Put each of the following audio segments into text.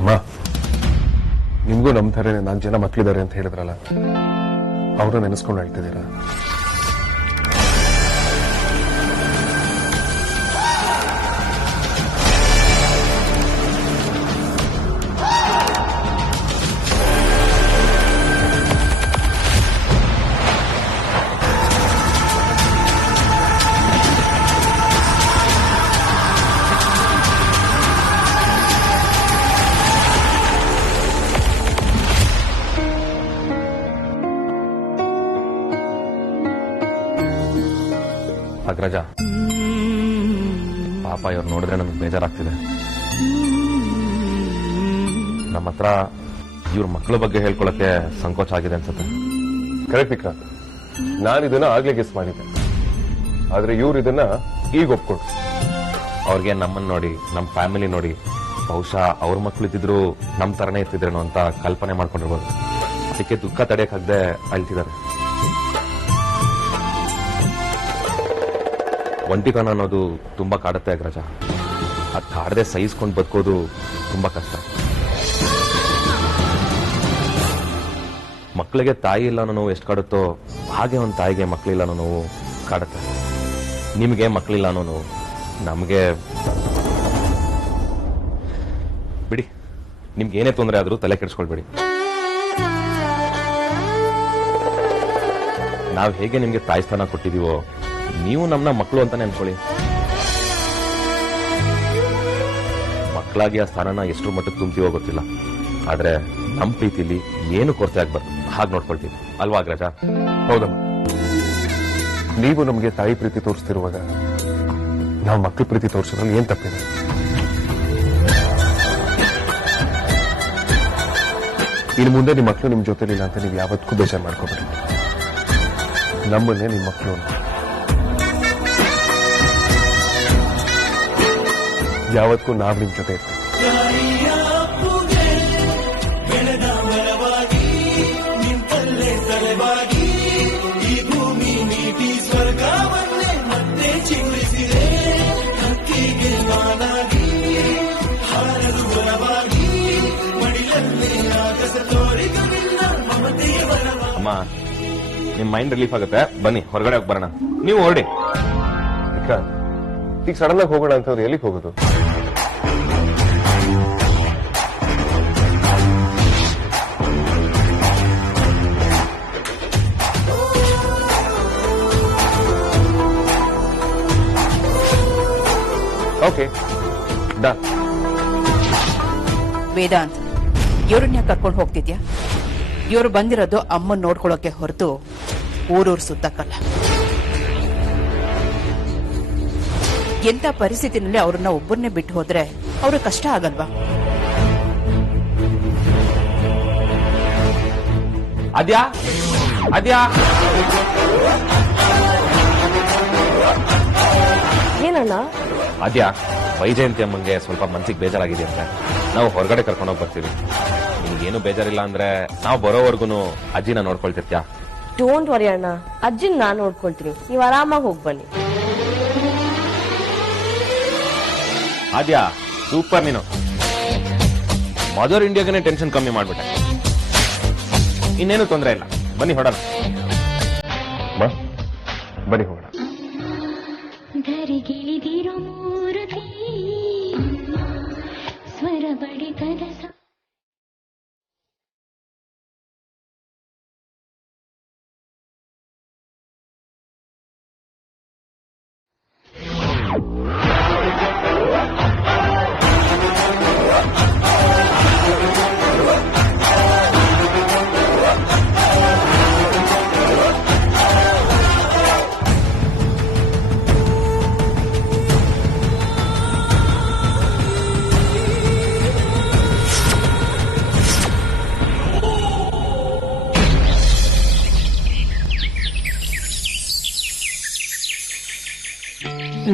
ಅಮ್ಮ, ನಿಮ್ಗೂ ನಮ್ಮ ಥರನೇ 4 ಜನ ಮಕ್ಕಳಿದ್ದಾರೆ ಅಂತ ಹೇಳಿದ್ರಲ್ಲ, ಅವರು ನೆನೆಸ್ಕೊಂಡು ಹೇಳ್ತಿದ್ದೀರಾ? ಅಗ್ರಜ, ಪಾಪ ಇವ್ರು ನೋಡಿದ್ರೆ ನಮಗೆ ಬೇಜಾರಾಗ್ತಿದೆ. ನಮ್ಮ ಹತ್ರ ಇವ್ರ ಮಕ್ಕಳ ಬಗ್ಗೆ ಹೇಳ್ಕೊಳಕ್ಕೆ ಸಂಕೋಚ ಆಗಿದೆ ಅನ್ಸುತ್ತೆ. ಕರೆಕ್ಟ್ ವಿಕ್ರಾಂತ್, ನಾನು ಇದನ್ನ ಆಗ್ಲೇ ಗೆಸ್ ಮಾಡಿದ್ದೆ, ಆದ್ರೆ ಇವ್ರು ಇದನ್ನ ಈಗ ಒಪ್ಕೊಂಡು ಅವ್ರಿಗೆ ನಮ್ಮನ್ನ ನೋಡಿ, ನಮ್ಮ ಫ್ಯಾಮಿಲಿ ನೋಡಿ ಬಹುಶಃ ಅವ್ರ ಮಕ್ಕಳು ಇದ್ದಿದ್ರು ನಮ್ಮ ತರನೇ ಇರ್ತಿದ್ರೇನೋ ಅಂತ ಕಲ್ಪನೆ ಮಾಡ್ಕೊಂಡಿರ್ಬೋದು. ಅದಕ್ಕೆ ದುಃಖ ತಡೆಯಕ್ಕಾಗದೆ ಅಳ್ತಿದ್ದಾರೆ. ಒಂಟಿತನ ಅನ್ನೋದು ತುಂಬಾ ಕಾಡುತ್ತೆ ಅಗ್ರಜ. ಅದು ಕಾಡದೆ ಸಹಿಸ್ಕೊಂಡು ಬದುಕೋದು ತುಂಬಾ ಕಷ್ಟ. ಮಕ್ಕಳಿಗೆ ತಾಯಿ ಇಲ್ಲ ಅನ್ನೋ ನೋವು ಎಷ್ಟು ಕಾಡುತ್ತೋ ಹಾಗೆ ಒಂದು ತಾಯಿಗೆ ಮಕ್ಕಳಿಲ್ಲ ಅನ್ನೋ ನೋವು ಕಾಡುತ್ತೆ. ನಿಮಗೆ ಮಕ್ಕಳಿಲ್ಲ ಅನ್ನೋ ನೋವು, ನಮಗೆ ಬಿಡಿ. ನಿಮ್ಗೆ ಏನೇ ತೊಂದರೆ ಆದ್ರೂ ತಲೆ ಕೆಡಿಸ್ಕೊಳ್ಬೇಡಿ. ನಾವು ಹೇಗೆ ನಿಮ್ಗೆ ತಾಯಿ ಸ್ಥಾನ ಕೊಟ್ಟಿದೀವೋ ನೀವು ನಮ್ಮನ್ನ ಮಕ್ಕಳು ಅಂತಾನೆ ಅನ್ಕೊಳ್ಳಿ. ಮಕ್ಕಳಾಗಿ ಆ ಸ್ಥಾನನ ಎಷ್ಟು ಮಟ್ಟಕ್ಕೆ ತುಂಬ್ತೀವೋ ಗೊತ್ತಿಲ್ಲ, ಆದ್ರೆ ನಮ್ಮ ಪ್ರೀತಿಲಿ ಏನು ಕೊರತೆ ಆಗ್ಬಾರ್ದು ಹಾಗೆ ನೋಡ್ಕೊಳ್ತೀವಿ ಅಲ್ವಾ ಅಗ್ರಜ? ಹೌದಮ್ಮ, ನೀವು ನಮಗೆ ತಾಯಿ ಪ್ರೀತಿ ತೋರಿಸ್ತಿರುವಾಗ ನಾವು ಮಕ್ಕಳ ಪ್ರೀತಿ ತೋರಿಸೋದ್ರಲ್ಲಿ ಏನ್ ತಪ್ಪಿದೆ? ಇನ್ನು ಮುಂದೆ ನಿಮ್ಮ ಮಕ್ಕಳು ನಿಮ್ ಜೊತೆಲಿಲ್ಲ ಅಂತ ನೀವು ಯಾವತ್ತೂ ಬೇಜಾರು ಮಾಡ್ಕೋಬೇಡಿ. ನಮ್ಮನ್ನೇ ನಿಮ್ಮ ಮಕ್ಕಳು ಯಾವತ್ತೂ ನಾವು ನಿಮ್ ಜೊತೆ ಇರ್ತೀವಿ. ಅಮ್ಮ, ನಿಮ್ ಮೈಂಡ್ ರಿಲೀಫ್ ಆಗುತ್ತೆ, ಬನ್ನಿ ಹೊರಗಡೆ ಹೋಗಿ ಬರೋಣ. ನೀವು ಹೊರಡಿ. ಈಗ ಸಡನ್ ಆಗಿ ಹೋಗೋಣ ಅಂತಂದ್ರೆ ಎಲ್ಲಿಗೆ ಹೋಗೋದು? Okay done. ವೇದಾಂತ್, ಇವ್ರನ್ನ ಕರ್ಕೊಂಡು ಹೋಗ್ತಿದ್ಯಾ? ಇವ್ರು ಬಂದಿರೋದು ಅಮ್ಮನ್ ನೋಡ್ಕೊಳ್ಳೋಕೆ ಹೊರತು ಊರೂರು ಸುತ್ತಕ್ಕಲ್ಲ. ಎಂತ ಪರಿಸ್ಥಿತಿನಲ್ಲಿ ಅವ್ರನ್ನ ಒಬ್ಬರನ್ನೇ ಬಿಟ್ಟು ಹೋದ್ರೆ ಅವ್ರಿಗೆ ಕಷ್ಟ ಆಗಲ್ವಾ? ಅದ್ಯಾ ಅದ್ಯಾ ಏನಣ್ಣ? ಅದ್ಯಾ, ವೈಜಯಂತಿ ಅಮ್ಮಂಗೆ ಸ್ವಲ್ಪ ಮನ್ಸಿಗೆ ಬೇಜಾರಾಗಿದೆ ಅಂತ ನಾವು ಹೊರಗಡೆ ಕರ್ಕೊಂಡೋಗಿ ಬರ್ತೀವಿ. ನಿಮ್ಗೇನು ಬೇಜಾರಿಲ್ಲ ಅಂದ್ರೆ ನಾವು ಬರೋವರ್ಗುನು ಅಜ್ಜಿನ ನೋಡ್ಕೊಳ್ತಿರ್ತ್ಯಾ? ಡೋಂಟ್ ವರಿ ಅಣ್ಣ, ಅಜ್ಜಿನ ನಾನ್ ನೋಡ್ಕೊಳ್ತೀನಿ, ನೀವು ಆರಾಮಾಗಿ ಹೋಗಿ ಬನ್ನಿ. ಅದ್ಯಾ ಸೂಪರ್, ನೀನು ಮದರ್ ಇಂಡಿಯಾಗನೇ ಟೆನ್ಷನ್ ಕಮ್ಮಿ ಮಾಡ್ಬಿಟ್ಟೆ. ಇನ್ನೇನು ತೊಂದರೆ ಇಲ್ಲ, ಬನ್ನಿ ಹೊಡೋಣ. ಬನ್ನಿ ಹೋಗೋಣ. ಸ್ವರ ಬಡಿತದ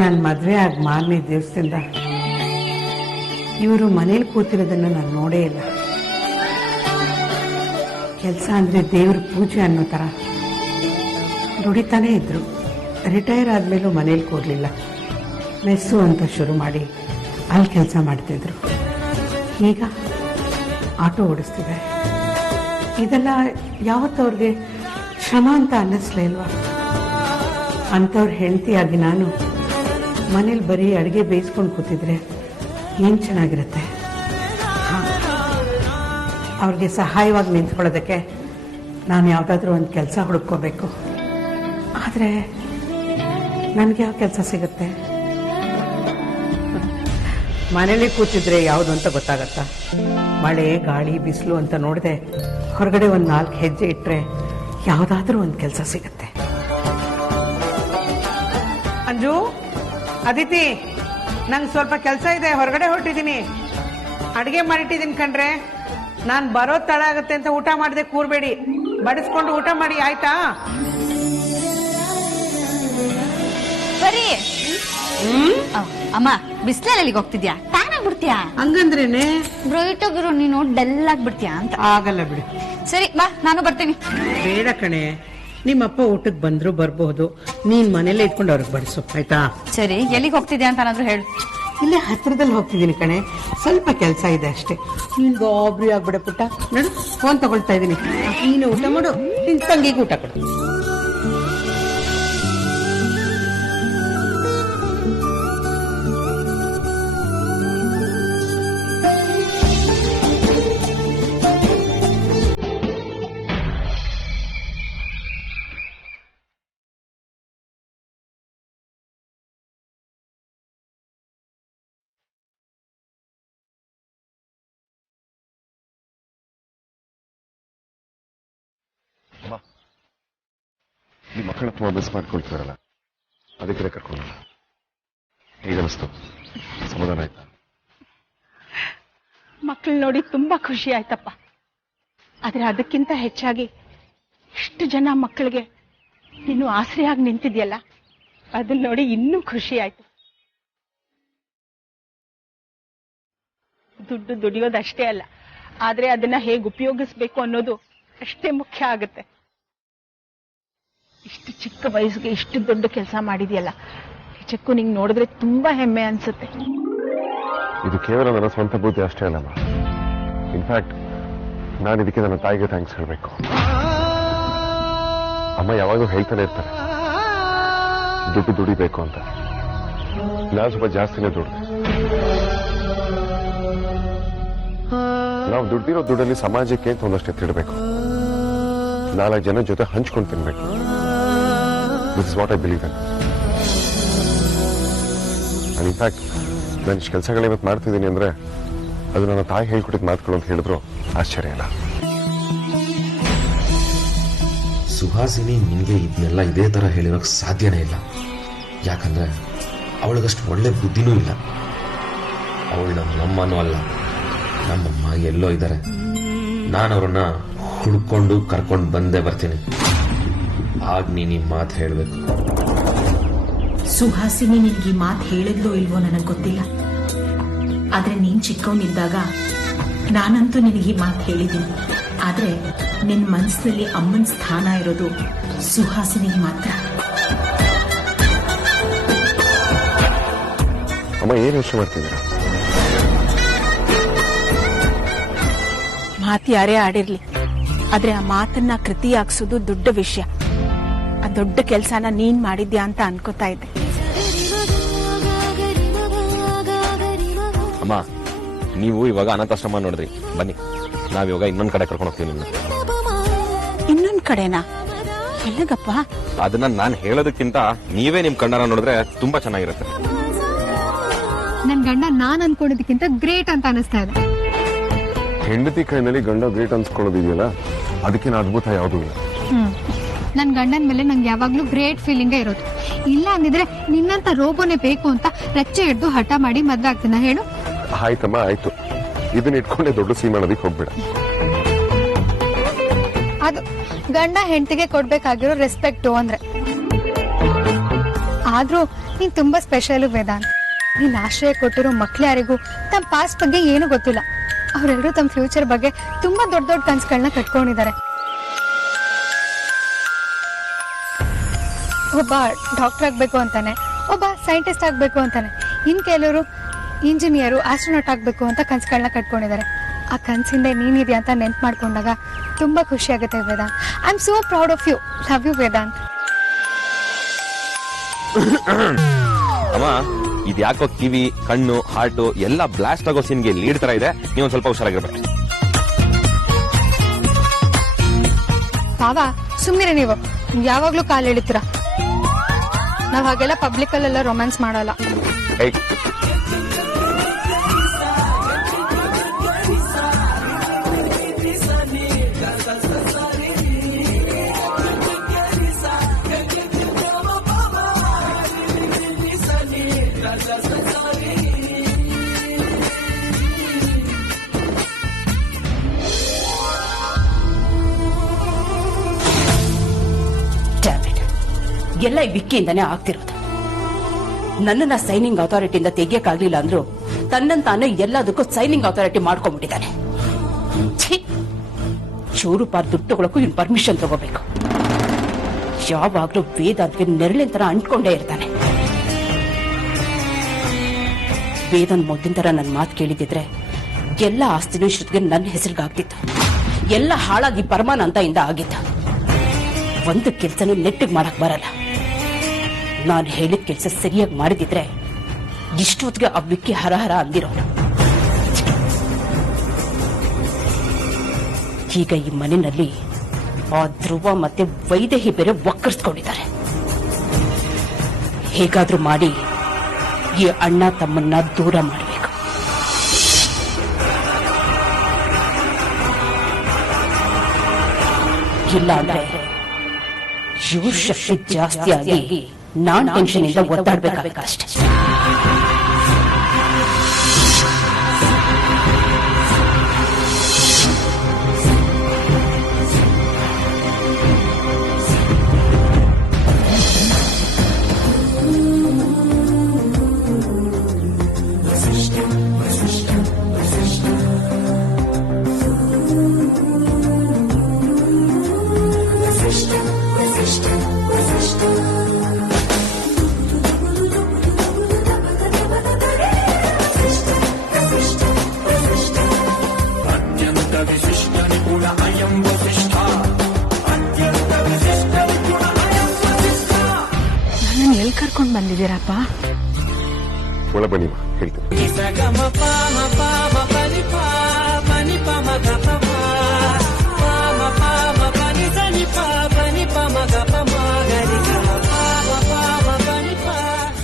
ನನ್ನ ಮದುವೆ ಆಗಿ ಮಾರನೇ ದಿವಸದಿಂದ ಇವರು ಮನೇಲಿ ಕೂತಿರೋದನ್ನ ನಾನು ನೋಡೇ ಇಲ್ಲ. ಕೆಲಸ ಅಂದ್ರೆ ದೇವ್ರ ಪೂಜೆ ಅನ್ನೋ ಥರ ದುಡಿತಾನೇ ಇದ್ರು. ರಿಟೈರ್ ಆದ್ಮೇಲೂ ಮನೇಲಿ ಕೂರ್ಲಿಲ್ಲ. ಮೆಸ್ಸು ಅಂತ ಶುರು ಮಾಡಿ ಅಲ್ಲಿ ಕೆಲಸ ಮಾಡ್ತಿದ್ರು. ಈಗ ಆಟೋ ಓಡಿಸ್ತಿದ್ದಾರೆ. ಇದೆಲ್ಲ ಯಾವತ್ತೂ ಅವ್ರಿಗೆ ಶ್ರಮ ಅಂತ ಅನ್ನಿಸ್ಲೇ ಇಲ್ವಾ? ಅಂಥವ್ರ ಹೆಂಡತಿಯಾಗಿ ನಾನು ಮನೇಲಿ ಬರೀ ಅಡುಗೆ ಬೇಯಿಸ್ಕೊಂಡು ಕೂತಿದ್ರೆ ಏನು ಚೆನ್ನಾಗಿರುತ್ತೆ. ಅವ್ರಿಗೆ ಸಹಾಯವಾಗಿ ನಿಂತ್ಕೊಳ್ಳೋದಕ್ಕೆ ನಾನು ಯಾವುದಾದ್ರೂ ಒಂದು ಕೆಲಸ ಹುಡುಕೋಬೇಕು. ಆದರೆ ನನಗೆ ಯಾವ ಕೆಲಸ ಸಿಗುತ್ತೆ? ಮನೇಲಿ ಕೂತಿದ್ರೆ ಯಾವುದು ಅಂತ ಗೊತ್ತಾಗತ್ತಾ? ಮಳೆ ಗಾಳಿ ಬಿಸಿಲು ಅಂತ ನೋಡದೆ ಹೊರಗಡೆ ಒಂದು 4 ಹೆಜ್ಜೆ ಇಟ್ಟರೆ ಯಾವುದಾದ್ರೂ ಒಂದು ಕೆಲಸ ಸಿಗುತ್ತೆ. ಅಂಜು, ಅದಿತಿ, ನಂಗೆ ಸ್ವಲ್ಪ ಕೆಲಸ ಇದೆ, ಹೊರಗಡೆ ಹೊರಟಿದ್ದೀನಿ. ಅಡುಗೆ ಮಾಡಿಟ್ಟಿದ್ದೀನಿ ಕಣ್ರೆ. ನಾನು ಬರೋ ತಡ ಆಗುತ್ತೆ ಅಂತ ಊಟ ಮಾಡದೆ ಕೂರ್ಬೇಡಿ. ಬಡಿಸ್ಕೊಂಡು ಊಟ ಮಾಡಿ, ಆಯ್ತಾ? ಬರೀ ಅಮ್ಮ, ಬಿಸ್ಲಲ್ಲಿಗೆ ಹೋಗ್ತಿದ್ಯಾ? ಟ್ಯಾನ್ ಆಗ್ಬಿಡ್ತೀಯಾ? ಹಂಗಂದ್ರೇನೆ ಬ್ರೈಟ್ ಆಗಿರೋ ನೀನು ಡಲ್ ಆಗ್ಬಿಡ್ತೀಯಾ ಅಂತ. ಆಗಲ್ಲ ಬಿಡು. ಸರಿ ಬಾ, ನಾನು ಬರ್ತೀನಿ. ಬೇಡ ಕಣೆ, ನಿಮ್ಮಪ್ಪ ಊಟಕ್ಕೆ ಬಂದ್ರು ಬರ್ಬಹುದು. ನೀನ್ ಮನೇಲೆ ಇಟ್ಕೊಂಡು ಅವ್ರಿಗೆ ಬಡಿಸು, ಆಯ್ತಾ? ಸರಿ, ಎಲ್ಲಿಗೆ ಹೋಗ್ತಿದ್ಯಾ ಅಂತ ಏನಾದ್ರು ಹೇಳು. ಇಲ್ಲೇ ಹತ್ರದಲ್ಲಿ ಹೋಗ್ತಿದ್ದೀನಿ ಕಣೆ, ಸ್ವಲ್ಪ ಕೆಲಸ ಇದೆ ಅಷ್ಟೇ. ನೀನ್ ಗಾಬರಿ ಆಗ್ಬಿಡ ಪುಟ್ಟ. ನೋಡು, ಫೋನ್ ತಗೊಳ್ತಾ ಇದ್ದೀನಿ. ನೀನು ಊಟ ಮಾಡು, ನಿನ್ ತಂಗಿಗೆ ಊಟ ಕೊಡು. ನಿಮ್ಮ ಮಕ್ಕಳ ತುಂಬ ಮಿಸ್ ಮಾಡ್ಕೊಳ್ತಾರಲ್ಲ, ಅದಕ್ಕೆ ಕರ್ಕೊಂಡು ಹೇಗನ್ನಿಸ್ತು? ಸಮಾಧಾನ ಆಯ್ತಾ? ಮಕ್ಕಳು ನೋಡಿ ತುಂಬಾ ಖುಷಿ ಆಯ್ತಪ್ಪ. ಆದ್ರೆ ಅದಕ್ಕಿಂತ ಹೆಚ್ಚಾಗಿ ಇಷ್ಟು ಜನ ಮಕ್ಕಳಿಗೆ ನೀನು ಆಸರೆಯಾಗಿ ನಿಂತಿದ್ಯಲ್ಲ, ಅದನ್ನ ನೋಡಿ ಇನ್ನೂ ಖುಷಿ ಆಯ್ತು. ದುಡ್ಡು ದುಡಿಯೋದಷ್ಟೇ ಅಲ್ಲ, ಆದ್ರೆ ಅದನ್ನ ಹೇಗೆ ಉಪಯೋಗಿಸ್ಬೇಕು ಅನ್ನೋದು ಅಷ್ಟೇ ಮುಖ್ಯ ಆಗುತ್ತೆ. ಇಷ್ಟು ಚಿಕ್ಕ ವಯಸ್ಸಿಗೆ ಇಷ್ಟು ದೊಡ್ಡ ಕೆಲಸ ಮಾಡಿದ್ಯಲ್ಲ, ನಿಜಕ್ಕೂ ನಿಂಗೆ ನೋಡಿದ್ರೆ ತುಂಬಾ ಹೆಮ್ಮೆ ಅನ್ಸುತ್ತೆ. ಇದು ಕೇವಲ ನನ್ನ ಸ್ವಂತ ಬುದ್ಧಿ ಅಷ್ಟೇ ಅಲ್ಲಮ್ಮ. ಇನ್ಫ್ಯಾಕ್ಟ್ ನಾನು ಇದಕ್ಕೆ ನನ್ನ ತಾಯಿಗೆ ಥ್ಯಾಂಕ್ಸ್ ಹೇಳಬೇಕು. ಅಮ್ಮ ಯಾವಾಗಲೂ ಹೇಳ್ತಾನೆ ಇರ್ತಾರೆ, ದುಡ್ಡು ದುಡಿಬೇಕು ಅಂತ. ನಾನು ಸ್ವಲ್ಪ ಜಾಸ್ತಿನೇ ದುಡ್ದೆ. ನಾವು ದುಡ್ದಿರೋ ದುಡ್ಡಲ್ಲಿ ಸಮಾಜಕ್ಕೆ ಅಂತ ಒಂದಷ್ಟೇ ತಿಳ್ಬೇಕು, 4 ಜನ ಜೊತೆ ಹಂಚ್ಕೊಂಡು ತಿನ್ಬೇಕು. This is what I believe in. And in fact ನಾನು ಇಷ್ಟು ಕೆಲಸಗಳಿವತ್ತು ಮಾಡ್ತಿದ್ದೀನಿ ಅಂದ್ರೆ ಅದು ನನ್ನ ತಾಯಿ ಹೇಳ್ಕೊಟ್ಟಿದ್ದು ಮಾತುಗಳು ಅಂತ ಹೇಳಿದ್ರು ಆಶ್ಚರ್ಯ ಇಲ್ಲ. ಸುಹಾಸಿನಿ ನಿನಗೆ ಇದನ್ನೆಲ್ಲ ಇದೇ ತರ ಹೇಳಿರೋಕೆ ಸಾಧ್ಯನೇ ಇಲ್ಲ. ಯಾಕಂದ್ರೆ ಅವಳಿಗಷ್ಟು ಒಳ್ಳೆ ಬುದ್ಧಿನೂ ಇಲ್ಲ. ಅವಳು ನಮ್ಮಮ್ಮನೂ ಅಲ್ಲ, ನಮ್ಮಮ್ಮ ಎಲ್ಲೋ ಇದ್ದಾರೆ. ನಾನು ಅವ್ರನ್ನ ಹುಡ್ಕೊಂಡು ಕರ್ಕೊಂಡು ಬಂದೇ ಬರ್ತೀನಿ. ಆಗ ನೀನು ಈ ಮಾತು ಹೇಳಬೇಕು. ಸುಹಾಸಿನಿ ನಿನಗೆ ಈ ಮಾತು ಹೇಳಿದ್ಲೋ ಇಲ್ವೋ ನನಗೆ ಗೊತ್ತಿಲ್ಲ. ಆದ್ರೆ ನೀನ್ ಚಿಕ್ಕವನಿದ್ದಾಗ ನಾನಂತೂ ನಿನಗೆ ಈ ಮಾತು ಹೇಳಿದ್ದೀನಿ. ಆದ್ರೆ ನಿನ್ ಮನಸ್ಸಿನಲ್ಲಿ ಅಮ್ಮನ ಸ್ಥಾನ ಇರೋದು ಸುಹಾಸಿನಿಗೆ ಮಾತ್ರ. ಅಮ್ಮ, ಏನು ಯೋಚನೆ ಮಾಡ್ತಿದ್ದೀರಾ? ಮಾತು ಯಾರೇ ಆಡಿರ್ಲಿ, ಆದ್ರೆ ಆ ಮಾತನ್ನ ಕೃತಿ ಹಾಕ್ಸೋದು ದೊಡ್ಡ ವಿಷಯ. ಆ ದೊಡ್ಡ ಕೆಲ್ಸನ ನೀನ್ ಮಾಡಿದ್ಯಾ ಅಂತ ಅನ್ಕೋತಾ ಇದ್ದೆ. ಅಮ್ಮ, ನೀವು ಇವಾಗ ಅನಾಥಾಶ್ರಮ ನೋಡಿದ್ರಿ, ಬನ್ನಿ ನಾವಿವಾಗ ಇನ್ನೊಂದ್ ಕಡೆ ಕರ್ಕೊಂಡು ಹೋಗ್ತೀವಿ ನಿಮ್ನ. ಇನ್ನೊಂದ್ ಕಡೆನಾ? ಎಲ್ಲಿಗಪ್ಪ? ಅದನ್ನ ನಾನು ಹೇಳೋದಕ್ಕಿಂತ ನೀವೇ ನಿಮ್ ಕಣ್ಣಾರ ನೋಡಿದ್ರೆ ತುಂಬಾ ಚೆನ್ನಾಗಿರುತ್ತೆ. ನನ್ ಗಂಡ ನಾನ್ ಅನ್ಕೊಂಡಿದ್ದಕ್ಕಿಂತ ಗ್ರೇಟ್ ಅಂತ ಅನಿಸ್ತಾ ಇದೆ. ಹೆಂಡತಿ ಕೈನಲ್ಲಿ ಗಂಡ ಗ್ರೇಟ್ ಅನ್ಸ್ಕೊಳ್ಳೋದಿದೆಯಲ್ಲ, ಅದಕ್ಕಿಂತ ಅದ್ಭುತ ಯಾವುದೂ ಇಲ್ಲ. ನನ್ ಗಂಡನ ಮೇಲೆ ನಂಗೆ ಯಾವಾಗ್ಲೂ ಗ್ರೇಟ್ ಫೀಲಿಂಗೇ ಇರೋದು. ಇಲ್ಲ ಅಂದಿದ್ರೆ ನಿನ್ನಂತ ರೋಬೋನೇ ಬೇಕು ಅಂತ ರಚ್ಚೆ ಹಿಡ್ದು ಹಠ ಮಾಡಿ ಮದ್ವೆ ಆಗ್ತೀನ ಹೇಳು. ಆಯ್ತಮ್ಮ, ಆಯ್ತು. ಇದನ್ನ ಇಟ್ಕೊಂಡೆ ದೊಡ್ಡ ಸೀಮೆ ಮಾಡೋದಕ್ಕೆ ಹೋಗ್ಬೇಡ. ಅದು ಗಂಡ ಹೆಂಡತಿಗೆ ಕೊಡ್ಬೇಕಾಗಿರೋ ರೆಸ್ಪೆಕ್ಟು ಅಂದ್ರೆ. ಆದ್ರೂ ನೀನ್ ತುಂಬಾ ಸ್ಪೆಷಲ್ ವೇದಾಂತ್. ನೀನ್ ಆಶ್ರಯ ಕೊಟ್ಟಿರೋ ಮಕ್ಳ್ಯಾರಿಗೂ ತಮ್ಮ ಪಾಸ್ಟ್ ಬಗ್ಗೆ ಏನು ಗೊತ್ತಿಲ್ಲ. ಅವರೆಲ್ಲರೂ ತಮ್ಮ ಫ್ಯೂಚರ್ ಬಗ್ಗೆ ತುಂಬಾ ದೊಡ್ಡ ದೊಡ್ಡ ಕನ್ಸುಗಳನ್ನ ಕಟ್ಕೊಂಡಿದ್ದಾರೆ. ಒಬ್ಬ ಡಾಕ್ಟರ್ ಆಗ್ಬೇಕು ಅಂತಾನೆ, ಒಬ್ಬ ಸೈಂಟಿಸ್ಟ್ ಆಗ್ಬೇಕು ಅಂತಾನೆ, ಇನ್ ಕೆಲವರು ಇಂಜಿನಿಯರು, ಆಸ್ಟ್ರೋನಾಟ್ ಆಗ್ಬೇಕು ಅಂತ ಕನ್ಸುಗಳನ್ನ ಕಟ್ಕೊಂಡಿದ್ದಾರೆ. ಆ ಕನಸಿಂದೆ ನೀನಿದೆಯಾ ಅಂತ ನೆನ್ಪು ಮಾಡ್ಕೊಂಡಾಗ ತುಂಬ ಖುಷಿ ಆಗುತ್ತೆ Vedant. I am so proud of you. Love you Vedant. ಅಮ್ಮ ಇದ್ಯಾಕೋ ಕಿವಿ ಕಣ್ಣು ಹಾರ್ಟು ಎಲ್ಲ ಬ್ಲಾಸ್ಟ್ ಆಗೋ ಸೀನ್ಗೆ ಲೀಡ್ ತರ ಇದೆ. ನೀವು ಸ್ವಲ್ಪ ಹುಷಾರಾಗಿರ್ಬೇಕು. ಬಾವಾ ಸುಮ್ಮನೆ ನೀವು ಯಾವಾಗ್ಲೂ ಕಾಲು ಎಳಿತೀರ. ನಾವ್ ಹಾಗೆಲ್ಲ ಪಬ್ಲಿಕ್ ಅಲ್ಲೆಲ್ಲ ರೊಮ್ಯಾನ್ಸ್ ಮಾಡಲ್ಲ. ಎಲ್ಲ ಈ ವಿಕ್ಕಿಯಿಂದಾನೇ ಆಗ್ತಿರೋದು. ನನ್ನನ್ನ ಸೈನಿಂಗ್ ಅಥಾರಿಟಿಯಿಂದ ತೆಗಿಯಕ್ಕಾಗ್ಲಿಲ್ಲ ಅಂದ್ರು ತನ್ನಂತಾನೆ ಎಲ್ಲದಕ್ಕೂ ಸೈನಿಂಗ್ ಅಥಾರಿಟಿ ಮಾಡ್ಕೊಂಡ್ಬಿಟ್ಟಿದ್ದಾನೆ. ಚೂರು ಪಾರ್ ದುಡ್ಡುಗಳಕ್ಕೂ ಇನ್ ಪರ್ಮಿಷನ್ ತಗೋಬೇಕು. ಯಾವಾಗ್ಲೂ ವೇದಾಂತ್ಗೆ ನೆರಳಿನ ತರ ಅಂಟ್ಕೊಂಡೇ ಇರ್ತಾನೆ. ವೇದಾಂತ್ ಮೊದಲಿನ ತರ ನನ್ ಮಾತು ಕೇಳಿದಿದ್ರೆ ಎಲ್ಲ ಆಸ್ತಿನೂ ಶ್ರುತಿಗೆ ನನ್ನ ಹೆಸರಿಗಾಗ್ತಿತ್ತು. ಎಲ್ಲ ಹಾಳಾಗಿ ಪರಮಾನಂತ ಇಂದ ಆಗಿತ್ತು. ಒಂದು ಕೆಲ್ಸನೂ ನೆಟ್ಟಿಗೆ ಮಾಡಕ್ ಬರಲ್ಲ. ನಾನು ಹೇಳಿದ ಕೆಲಸ ಸರಿಯಾಗಿ ಮಾಡಿದಿದ್ರೆ ಇಷ್ಟೊತ್ತಿಗೆ ಆ ವಿಕ್ಕಿ ಹರಹರ ಅಂದಿರೋನು. ಈಗ ಈ ಮನೆಯಲ್ಲಿ ಆ ಧ್ರುವ ಮತ್ತೆ ವೈದೇಹಿ ಬೇರೆ ಒಕ್ಕರ್ಸ್ಕೊಂಡಿದ್ದಾರೆ. ಹೇಗಾದ್ರೂ ಮಾಡಿ ಈ ಅಣ್ಣ ತಮ್ಮನ್ನ ದೂರ ಮಾಡಬೇಕು. ಇಲ್ಲ ಅಂದ್ರೆ ಇವ್ರ ಶಕ್ತಿ ಜಾಸ್ತಿ ಆಗಿ ನಾನ್ ಟೆನ್ಷನ್ ಇಂದ ಒದ್ದಾಡ್ಬೇಕಾಗಷ್ಟೇ. ಎಲ್ಲಿ ಕರ್ಕೊಂಡ್ ಬಂದಿದ್ದೀರಪ್ಪ? ಒಳ ಬನ್ನಿ ಹೇಳ್ತೀನಿ.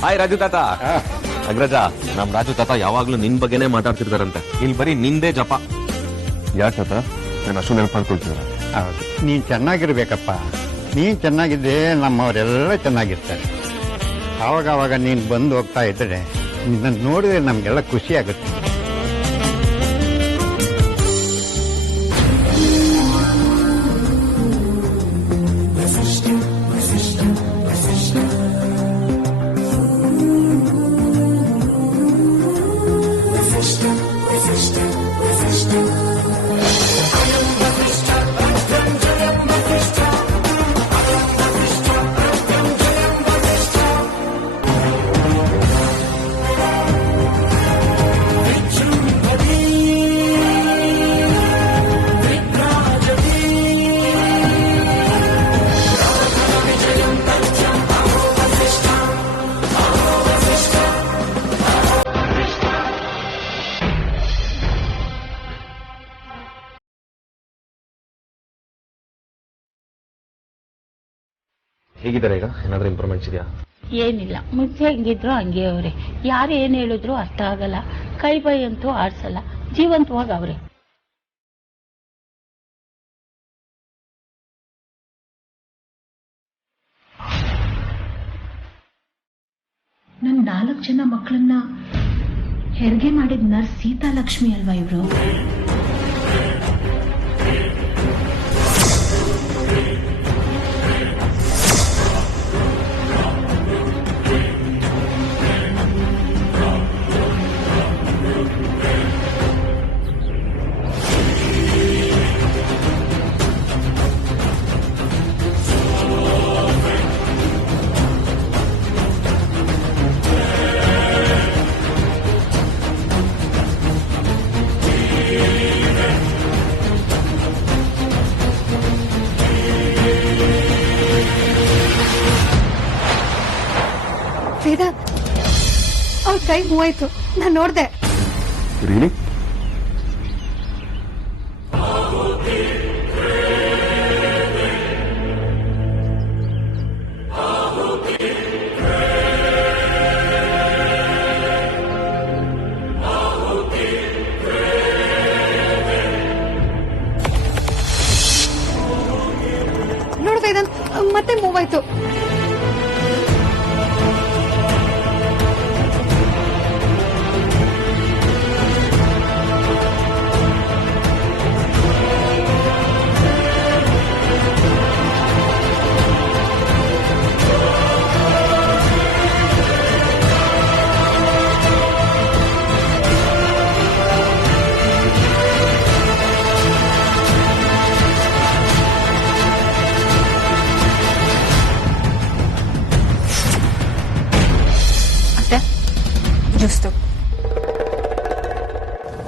ಹಾಯ್ ರಾಜು ತಾತ. ಅಗ್ರಜ, ನಮ್ ರಾಜು ತಾತ ಯಾವಾಗ್ಲೂ ನಿನ್ ಬಗ್ಗೆನೇ ಮಾತಾಡ್ತಿರ್ತಾರಂತೆ. ಇಲ್ಲಿ ಬರೀ ನಿಂದೇ ಜಪ. ಯಾಕತ್ತ ನಾನು ಅಷ್ಟು ನೆನಪು ಮಾಡ್ಕೊಳ್ತಿದ್ರ? ಹೌದು, ನೀನ್ ಚೆನ್ನಾಗಿರ್ಬೇಕಪ್ಪ. ನೀನ್ ಚೆನ್ನಾಗಿದ್ದೆ ನಮ್ಮವರೆಲ್ಲ ಚೆನ್ನಾಗಿರ್ತಾರೆ. ಆವಾಗ ನೀನ್ ಬಂದು ಹೋಗ್ತಾ ಇದ್ರೆ ನಿನ್ನ ನೋಡಿದ್ರೆ ನಮ್ಗೆಲ್ಲ ಖುಷಿ ಆಗುತ್ತೆ. ಹೇಗಿದ್ದಾರೆ ಈಗ? ಏನಾದ್ರೂ ಇಂಪ್ರೂವ್ಮೆಂಟ್ಸ್ ಇದೆಯಾ? ಏನಿಲ್ಲ, ಮುಂಚೆ ಹೆಂಗಿದ್ರು ಹಂಗೆ ಅವ್ರೆ. ಯಾರು ಏನ್ ಹೇಳಿದ್ರು ಅರ್ಥ ಆಗಲ್ಲ. ಕೈ ಬೈ ಅಂತೂ ಆಡ್ಸಲ್ಲ. ಜೀವಂತವಾಗಿ ಅವ್ರೆ. ನನ್ 4 ಜನ ಮಕ್ಕಳನ್ನ ಹೆರಿಗೆ ಮಾಡಿದ ನರ್ಸ್ ಸೀತಾಲಕ್ಷ್ಮಿ ಅಲ್ವಾ ಇವ್ರು? ವೇದಾಂತ್ ಅವ್ರ ಕೈ ಮೂವಾಯ್ತು, ನಾನು ನೋಡ್ದೆ. ರಿಯಲಿ? ನೋಡು ವೇದಾಂತ್, ಮತ್ತೆ ಮೂವಾಯ್ತು.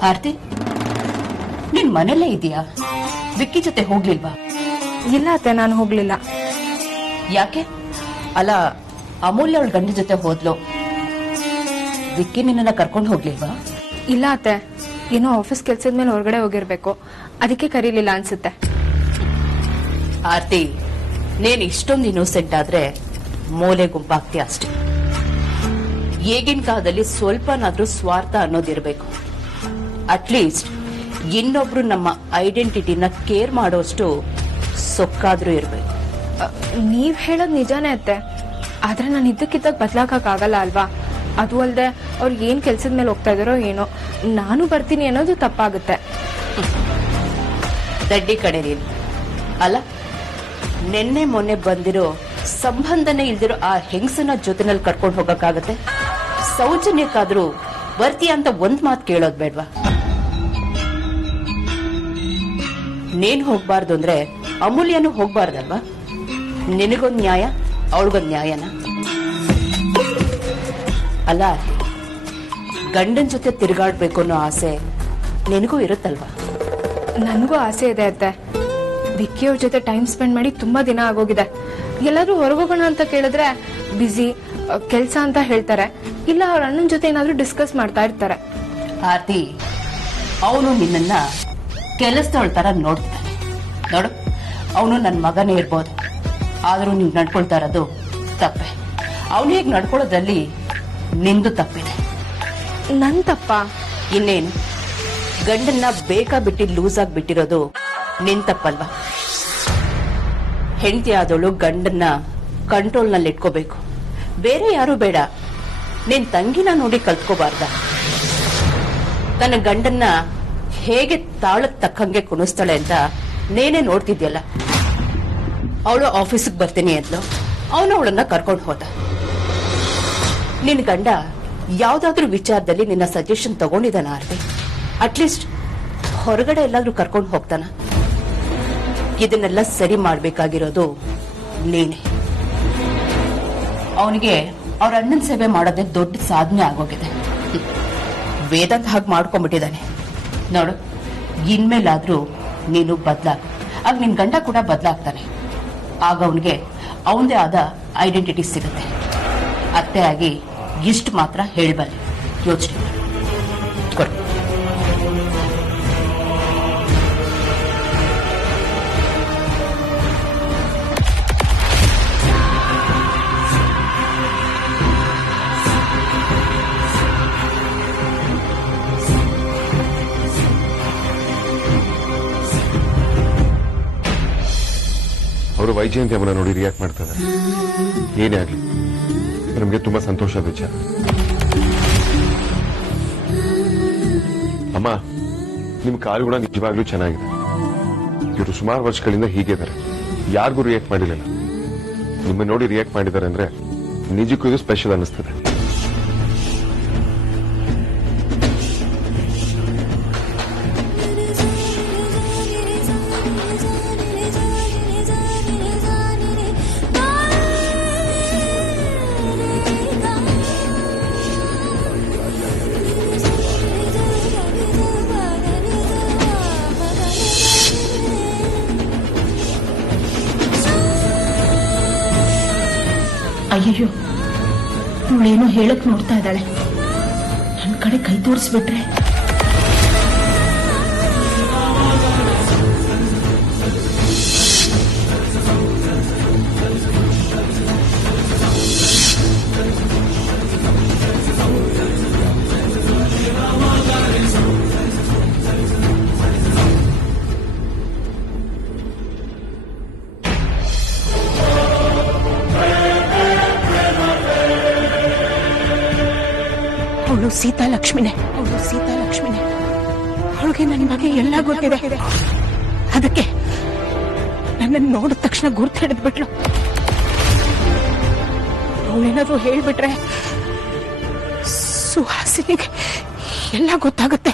ಆರ್ತಿ, ನಿನ್ ಮನೆಯಲ್ಲೇ ಇದೆಯಾ? ವಿಕ್ಕಿ ಜೊತೆ ಹೋಗ್ಲಿಲ್ವಾ? ಇಲ್ಲ ಅತ್ತೆ, ನಾನು ಹೋಗ್ಲಿಲ್ಲ. ಯಾಕೆ? ಅಲ್ಲ, ಅಮೂಲ್ಯ ಅವಳ ಗಂಡ ಜೊತೆ ಹೋದ್ಲು, ವಿಕ್ಕಿ ನಿನ್ನ ಕರ್ಕೊಂಡು ಹೋಗ್ಲಿಲ್ವಾ? ಇಲ್ಲ ಅತ್ತೆ, ಏನೋ ಆಫೀಸ್ ಕೆಲ್ಸದ ಮೇಲೆ ಹೊರಗಡೆ ಹೋಗಿರ್ಬೇಕು, ಅದಕ್ಕೆ ಕರೀಲಿಲ್ಲ ಅನ್ಸುತ್ತೆ. ಆರ್ತಿ, ನೀನ್ ಇಷ್ಟೊಂದು ಇನ್ನೋಸೆಂಟ್ ಆದ್ರೆ ಮೂಲೆ ಗುಂಪಾಗ್ತೀಯ ಅಷ್ಟೇ. ಈಗಿನ ಕಾಲದಲ್ಲಿ ಸ್ವಲ್ಪನಾದ್ರೂ ಸ್ವಾರ್ಥ ಅನ್ನೋದಿರ್ಬೇಕು. ಅಟ್ಲೀಸ್ಟ್ ಇನ್ನೊಬ್ರು ನಮ್ಮ ಐಡೆಂಟಿಟಿನ ಕೇರ್ ಮಾಡೋಷ್ಟು ಸೊಕ್ಕಾದ್ರೂ ಇರ್ಬೇಕು. ನೀವ್ ಹೇಳೋದ್ ನಿಜಾನೇ ಅತ್ತೆ, ಆದ್ರೆ ನಾನು ಇದ್ದಕ್ಕಿದ್ದಾಗ ಬದ್ಲಾಕಕ್ ಆಗಲ್ಲ ಅಲ್ವಾ? ಅದು ಅಲ್ದೆ ಅವ್ರು ಏನ್ ಕೆಲ್ಸದ ಮೇಲೆ ಹೋಗ್ತಾ ಇದಾರೋ ಏನೋ, ನಾನು ಬರ್ತೀನಿ ಅನ್ನೋದು ತಪ್ಪಾಗುತ್ತೆ. ದಡ್ಡಿ ಕಡೆ ನೀನು ಅಲ್ಲ, ನಿನ್ನೆ ಮೊನ್ನೆ ಬಂದಿರೋ ಸಂಬಂಧನೇ ಇಲ್ದಿರೋ ಆ ಹೆಂಗಸನ ಜೊತೆನಲ್ಲಿ ಕರ್ಕೊಂಡು ಹೋಗಕ್ಕಾಗತ್ತೆ? ಸೌಜನ್ಯಕ್ಕಾದ್ರೂ ಬರ್ತೀಯ ಅಂತ ಒಂದ್ ಮಾತು ಕೇಳೋದ್ ಬೇಡ್ವಾ? ನೀನ್ ಹೋಗ್ಬಾರ್ದು ಅಂದ್ರೆ ಅಮೂಲ್ಯನು ಹೋಗ್ಬಾರ್ದಲ್ವಾ? ನಿನಗೊಂದ್ ನ್ಯಾಯ, ಅವಳಿಗೊಂದ್ ನ್ಯಾಯನ? ಅಲ್ಲ, ಗಂಡನ್ ಜೊತೆ ತಿರುಗಾಡ್ಬೇಕು ಅನ್ನೋ ಆಸೆ ನಿನಗೂ ಇರುತ್ತಲ್ವಾ? ನನಗೂ ಆಸೆ ಇದೆ ಅತ್ತೆ. ವಿಕ್ಕಿ ಅವ್ರ ಜೊತೆ ಟೈಮ್ ಸ್ಪೆಂಡ್ ಮಾಡಿ ತುಂಬಾ ದಿನ ಆಗೋಗಿದೆ. ಎಲ್ಲಾದ್ರೂ ಹೊರಗೋಗೋಣ ಅಂತ ಕೇಳಿದ್ರೆ ಬಿಸಿ, ಕೆಲ್ಸ ಅಂತ ಹೇಳ್ತಾರೆ. ಇಲ್ಲ ಅವ್ರ ಅಣ್ಣನ ಜೊತೆ ಏನಾದ್ರೂ ಡಿಸ್ಕಸ್ ಮಾಡ್ತಾ ಇರ್ತಾರೆ. ಆರ್ತಿ, ಅವನು ನಿನ್ನ ಕೆಲಸದವಳ ತರ ನೋಡ್ತಾನೆ. ನೋಡು, ಅವನು ನನ್ನ ಮಗನೇ ಇರ್ಬೋದು, ಆದ್ರೂ ನೀವ್ ನಡ್ಕೊಳ್ತಾ ಇರೋದು ತಪ್ಪೆ. ಅವನು ಹೇಗೆ ನಡ್ಕೊಳ್ಳೋದ್ರಲ್ಲಿ ನಿಂದು ತಪ್ಪಿದೆ. ನನ್ ತಪ್ಪ? ಇನ್ನೇನು, ಗಂಡನ್ನ ಬೇಕಾ ಬಿಟ್ಟು ಲೂಸ್ ಆಗಿ ಬಿಟ್ಟಿರೋದು ನಿನ್ ತಪ್ಪಲ್ವಾ? ಹೆಂಡತಿ ಆದವಳು ಗಂಡನ್ನ ಕಂಟ್ರೋಲ್ ನಲ್ಲಿ ಇಟ್ಕೋಬೇಕು, ಬೇರೆ ಯಾರು ಬೇಡ. ನಿನ್ ತಂಗಿನ ನೋಡಿ ಕಲ್ತ್ಕೋಬಾರ್ದ? ತನ್ನ ಗಂಡನ್ನ ಹೇಗೆ ತಾಳಕ್ ತಕ್ಕಂಗೆ ಕುಣಿಸ್ತಾಳೆ ಅಂತ ನೇನೆ ನೋಡ್ತಿದ್ಯಲ್ಲ. ಅವಳು ಆಫೀಸಿಗೆ ಬರ್ತೀನಿ ಅಂದ್ಲು, ಅವನು ಅವಳನ್ನ ಕರ್ಕೊಂಡು ಹೋದ. ನಿನ್ ಗಂಡ ಯಾವ್ದಾದ್ರೂ ವಿಚಾರದಲ್ಲಿ ನಿನ್ನ ಸಜೆಷನ್ ತಗೊಂಡಿದ್ದಾನ ಆರ್ತಿ? ಅಟ್ಲೀಸ್ಟ್ ಹೊರಗಡೆ ಎಲ್ಲಾದ್ರೂ ಕರ್ಕೊಂಡು ಹೋಗ್ತಾನ? ಇದನ್ನೆಲ್ಲ ಸರಿ ಮಾಡ್ಬೇಕಾಗಿರೋದು ನೀನೆ. ಅವನಿಗೆ ಅವ್ರ ಅಣ್ಣನ ಸೇವೆ ಮಾಡೋದೇ ದೊಡ್ಡ ಸಾಧನೆ ಆಗೋಗಿದೆ. ವೇದಾಂತ್ ಹಾಗೆ ಮಾಡ್ಕೊಂಡ್ಬಿಟ್ಟಿದ್ದಾನೆ. ನೋಡು, ಇನ್ಮೇಲಾದ್ರೂ ನೀನು ಬದಲಾಗ, ಆಗ ನಿನ್ ಗಂಡ ಕೂಡ ಬದಲಾಗ್ತಾನೆ. ಆಗ ಅವನಿಗೆ ಅವನದೇ ಆದ ಐಡೆಂಟಿಟಿ ಸಿಗುತ್ತೆ. ಅತ್ತೆ ಆಗಿ ಇಷ್ಟು ಮಾತ್ರ ಹೇಳಬಲ್ಲೆ. ಯೋಚನೆ ಕೊಡು. ಅವರು ವೈಜಯಂತಿ ಅಮ್ಮನ ನೋಡಿ ರಿಯಾಕ್ಟ್ ಮಾಡ್ತಾರೆ. ಏನೇ ಆಗ್ಲಿ ನಮಗೆ ತುಂಬಾ ಸಂತೋಷ ವಿಚಾರ. ಅಮ್ಮ, ನಿಮ್ ಕಾಲುಗುಣ ನಿಜವಾಗ್ಲೂ ಚೆನ್ನಾಗಿದೆ. ಇವರು ಸುಮಾರು ವರ್ಷಗಳಿಂದ ಹೀಗಿದ್ದಾರೆ, ಯಾರಿಗೂ ರಿಯಾಕ್ಟ್ ಮಾಡಿರಲಿಲ್ಲ. ನಿಮ್ಮ ನೋಡಿ ರಿಯಾಕ್ಟ್ ಮಾಡಿದ್ದಾರೆ ಅಂದ್ರೆ ನಿಜಕ್ಕೂ ಇದು ಸ್ಪೆಷಲ್ ಅನ್ನಿಸ್ತದೆ. ಅಯ್ಯಯ್ಯೋ, ಅವಳೇನೋ ಹೇಳಕ್ ನೋಡ್ತಾ ಇದ್ದಾಳೆ. ನನ್ನ ಕಡೆ ಕೈ ತೋರಿಸ್ಬಿಟ್ರೆ ಅವಳು ಸೀತಾ ಲಕ್ಷ್ಮಿನೇ. ಅವಳಿಗೆ ನನ್ನ ಬಗ್ಗೆ ಎಲ್ಲ ಗೊತ್ತಿದೆ. ಅದಕ್ಕೆ ನನ್ನನ್ನು ನೋಡಿದ ತಕ್ಷಣ ಗುರ್ತು ಹಿಡಿದ್ಬಿಟ್ಲು. ಅವಳೇನಾದ್ರೂ ಹೇಳ್ಬಿಟ್ರೆ ಸುಹಾಸಿನಿಗೆ ಎಲ್ಲ ಗೊತ್ತಾಗುತ್ತೆ.